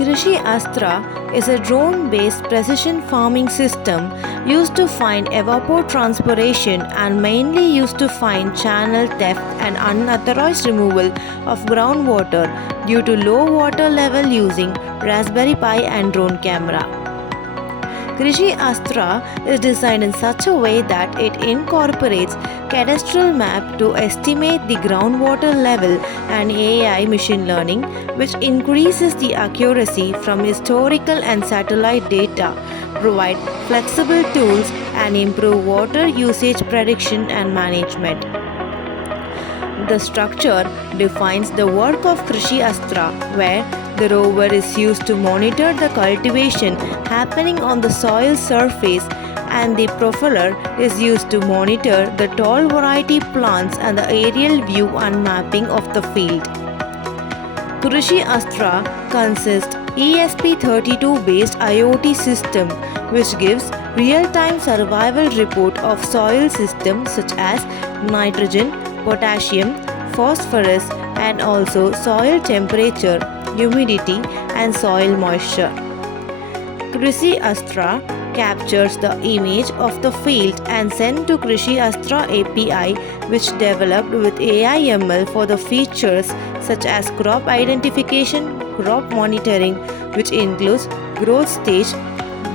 KRISHIASTRA is a drone-based precision farming system used to find evapotranspiration and mainly used to find channel theft and unauthorized removal of groundwater due to low water level using Raspberry Pi and drone camera. KRISHIASTRA is designed in such a way that it incorporates cadastral map to estimate the groundwater level and AI machine learning, which increases the accuracy from historical and satellite data, provide flexible tools and improve water usage prediction and management. The structure defines the work of KRISHIASTRA, where the rover is used to monitor the cultivation happening on the soil surface, and the propeller is used to monitor the tall variety plants and the aerial view and mapping of the field. KRISHIASTRA consists ESP32 based IoT system which gives real-time survival report of soil systems such as nitrogen, potassium, phosphorus and also soil temperature, humidity and soil moisture. KRISHIASTRA captures the image of the field and sent to KRISHIASTRA API, which developed with AI/ML for the features such as crop identification, crop monitoring, which includes growth stage,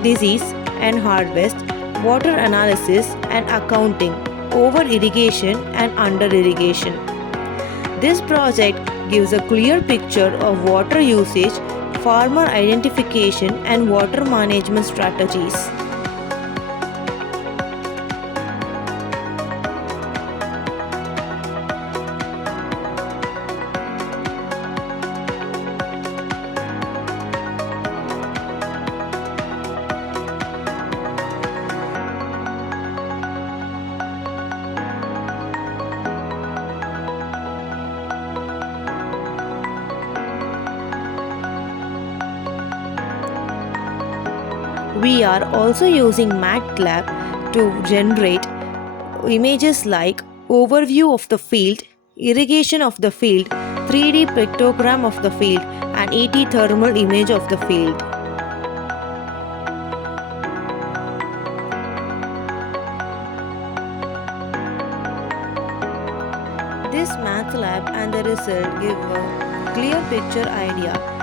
disease and harvest, water analysis and accounting, over irrigation and under irrigation. This project gives a clear picture of water usage, farmer identification and water management strategies. We are also using MATLAB to generate images like overview of the field, irrigation of the field, 3D pictogram of the field and ET thermal image of the field. This MATLAB and the result give a clear picture idea